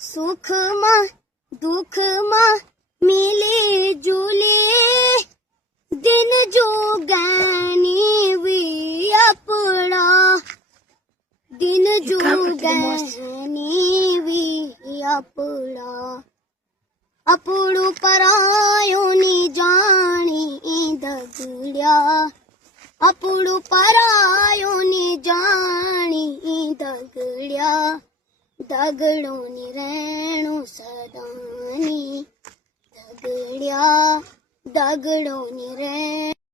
સુખમાં દુઃખમાં મિલી જુલી દિન જોગાની વી આપણા દિન જોગાની વી આપણા આપણું પરાયોની જાણી દગડ્યા આપણું પરાયોની જાણી દગડ્યા દગડોની રેણું સદાની દગડ્યા દગડોની રેણ